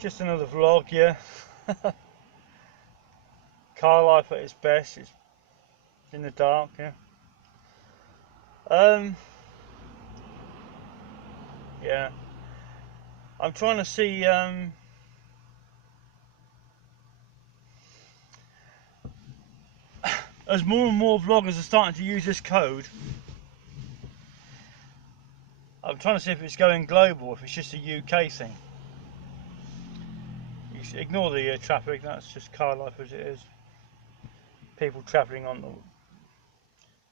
Just another vlog, yeah. Car life at its best. It's in the dark, yeah. Um, yeah. I'm trying to see as more and more vloggers are starting to use this code. I'm trying to see if it's going global, if it's just a UK thing. You ignore the traffic. That's just car life as it is. People travelling on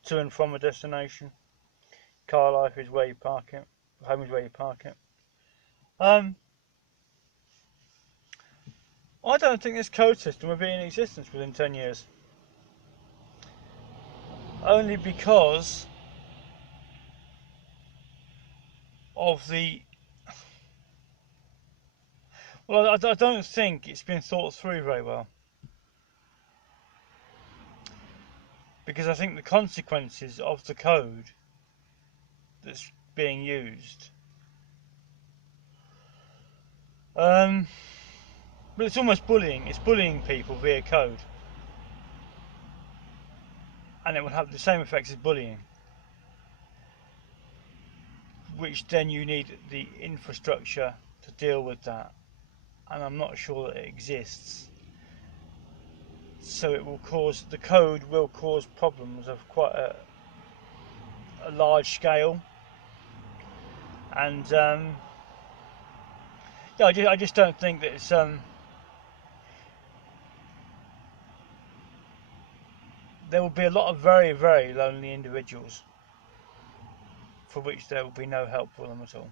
to and from a destination. Car life is where you park it. Home is where you park it. I don't think this code system will be in existence within 10 years. Only because of the... Well, I don't think it's been thought through very well. Because I think the consequences of the code that's being used... but it's almost bullying. It's bullying people via code. And it will have the same effects as bullying. Which then you need the infrastructure to deal with that. And I'm not sure that it exists. So it will cause, the code will cause problems of quite a large scale. And yeah, I just don't think that it's there will be a lot of very, very lonely individuals for which there will be no help for them at all.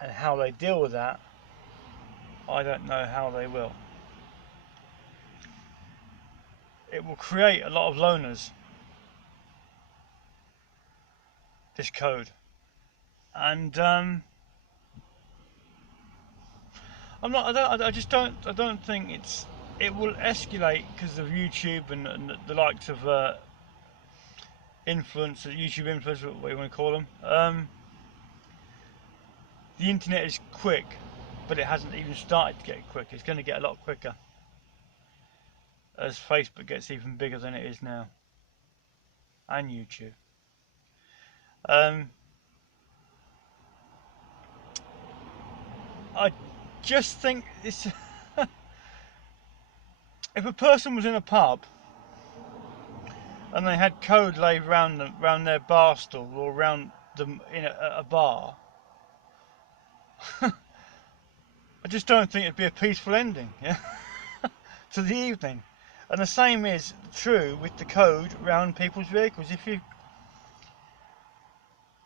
And how they deal with that, I don't know how they will. It will create a lot of loners, this code. And I don't think it will escalate because of YouTube and the likes of YouTube influencers, what you want to call them. The internet is quick, but it hasn't even started to get quick. It's going to get a lot quicker as Facebook gets even bigger than it is now, and YouTube. I just think it's if a person was in a pub and they had code laid round their bar stool or around them in a bar, I just don't think it'd be a peaceful ending, yeah, to the evening. And the same is true with the code around people's vehicles. If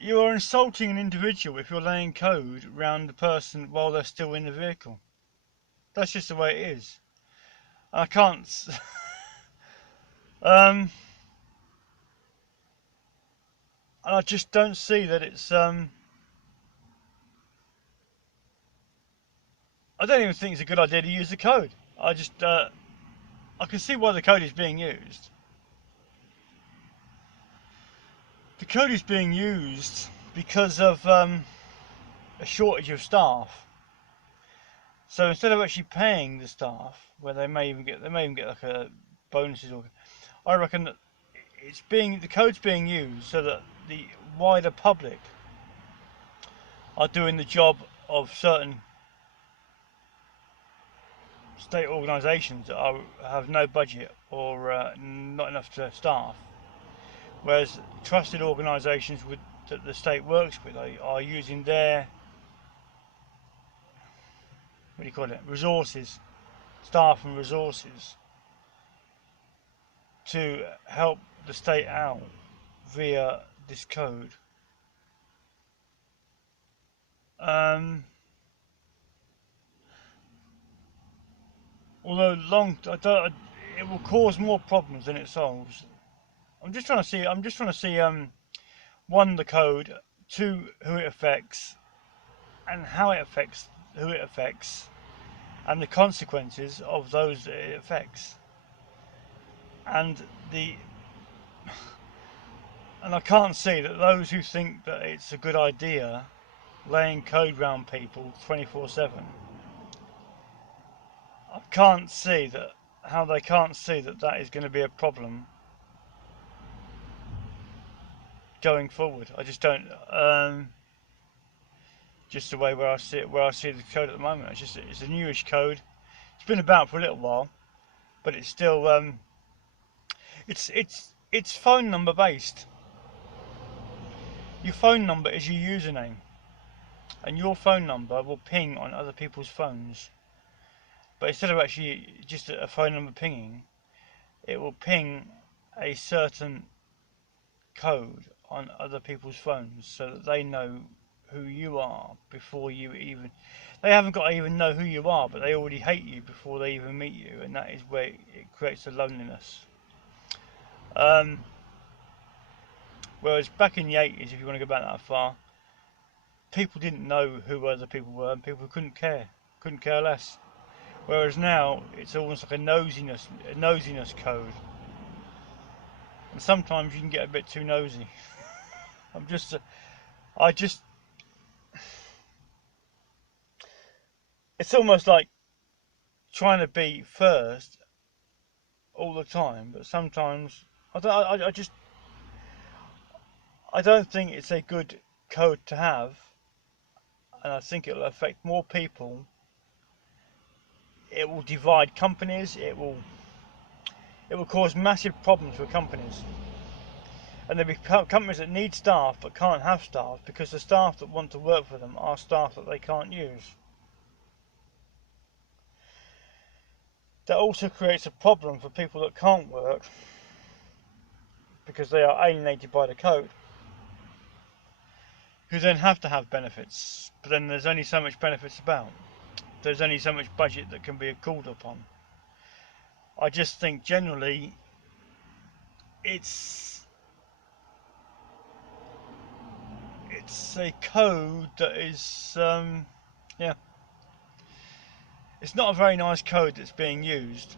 you are insulting an individual if you're laying code around the person while they're still in the vehicle. That's just the way it is. I can't. And I just don't see that it's. I don't even think it's a good idea to use the code. I can see why the code is being used. The code is being used because of a shortage of staff. So instead of actually paying the staff, where they may even get like a bonuses, or I reckon that the code's being used so that the wider public are doing the job of certain state organisations that have no budget or not enough staff, whereas trusted organisations that the state works with are using their resources, staff and resources, to help the state out via this code. Although it will cause more problems than it solves. I'm just trying to see one, the code, two, who it affects, and how it affects who it affects, and the consequences of those that it affects. And I can't see that those who think that it's a good idea laying code around people 24/7. I can't see that how they can't see that that is going to be a problem going forward. I just don't. Just the way where I see it, where I see the code at the moment. It's a newish code. It's been about for a little while, but it's still it's phone number based. Your phone number is your username, and your phone number will ping on other people's phones. But instead of actually just a phone number pinging, it will ping a certain code on other people's phones so that they know who you are before you even. They haven't got to even know who you are, but they already hate you before they even meet you, and that is where it creates a loneliness. Whereas back in the 80s, if you want to go back that far, people didn't know who other people were, and people couldn't care less. Whereas now, it's almost like a nosiness code, and sometimes you can get a bit too nosy. I just, it's almost like trying to be first all the time, but sometimes I don't think it's a good code to have, and I think it will affect more people. It will divide companies. It will cause massive problems for companies, and there'll be companies that need staff but can't have staff because the staff that want to work for them are staff that they can't use. That also creates a problem for people that can't work because they are alienated by the code, who then have to have benefits, but then there's only so much benefits about. There's only so much budget that can be called upon. I just think generally it's a code that is yeah, it's not a very nice code that's being used,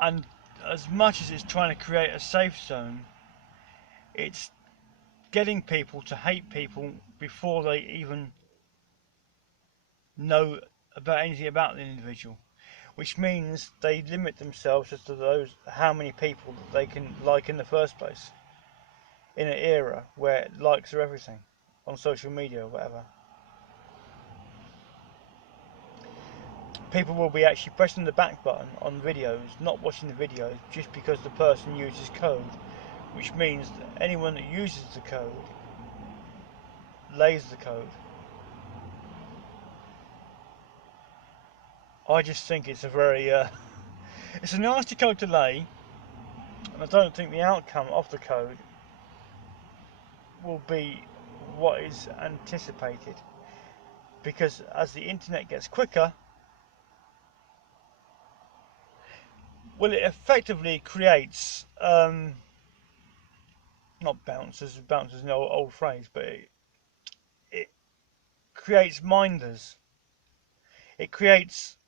and as much as it's trying to create a safe zone, it's getting people to hate people before they even know about anything about the individual, which means they limit themselves as to how many people that they can like in the first place, in an era where likes are everything on social media or whatever. People will be actually pressing the back button on videos, not watching the videos, just because the person uses code, which means that anyone that uses the code lays the code. I just think it's a very it's a nasty code to lay, and I don't think the outcome of the code will be what is anticipated, because as the internet gets quicker, well, it effectively creates not bouncers is an old phrase, but it creates minders. It creates,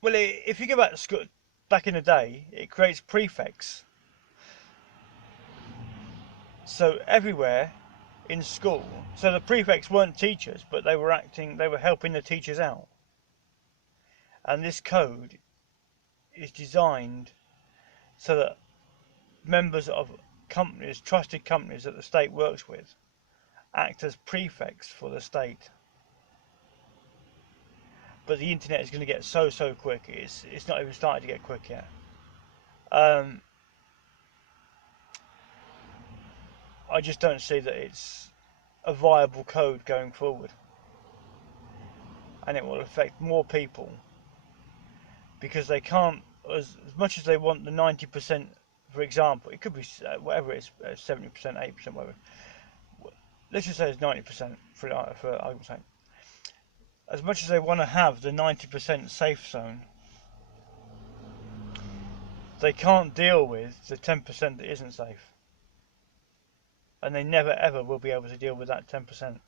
well, if you go back to school back in the day, it creates prefects. So everywhere in school, so the prefects weren't teachers, but they were helping the teachers out. And this code is designed so that members of companies, trusted companies that the state works with, act as prefects for the state. But the internet is going to get so quick. It's not even started to get quick yet. I just don't see that it's a viable code going forward, and it will affect more people because they can't, as much as they want the 90%, for example, it could be whatever it is, 70%, 80%, whatever. Let's just say it's 90% for argument's sake. As much as they want to have the 90% safe zone, they can't deal with the 10% that isn't safe. And they never ever will be able to deal with that 10%.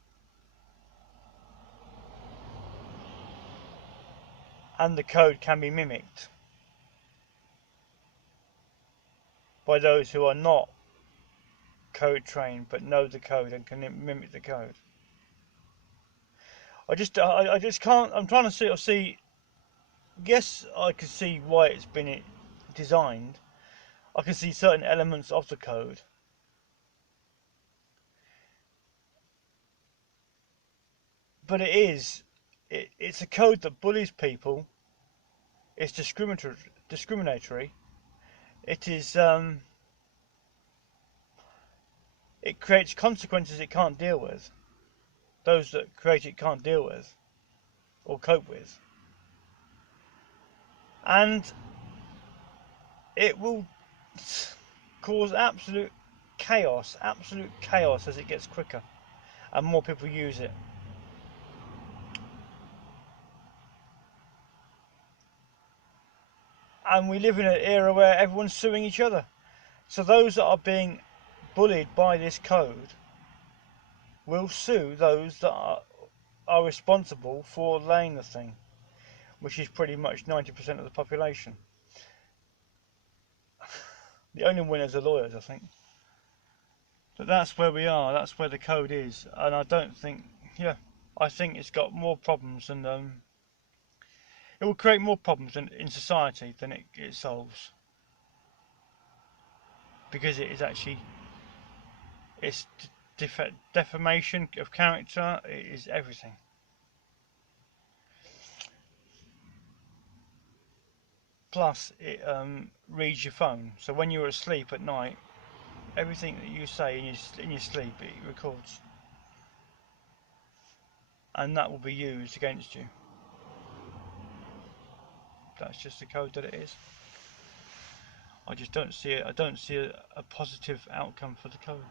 And the code can be mimicked by those who are not code trained but know the code and can mimic the code. I just can't. I'm trying to see. Yes, I can see why it's been designed. I can see certain elements of the code, but it's a code that bullies people. It's discriminatory. It is it creates consequences it can't deal with. Those that create it can't deal with or cope with, and it will cause absolute chaos as it gets quicker and more people use it. And we live in an era where everyone's suing each other. So those that are being bullied by this code will sue those that are responsible for laying the thing, which is pretty much 90% of the population. The only winners are lawyers, I think. But that's where we are. That's where the code is, and I don't think. Yeah, I think it's got more problems than it will create more problems in society than it solves, because it is actually it's defamation of character. It is everything. Plus, it reads your phone, so when you're asleep at night, everything that you say in your sleep it records, and that will be used against you. That's just the code that it is. I just don't see it. I don't see a positive outcome for the code.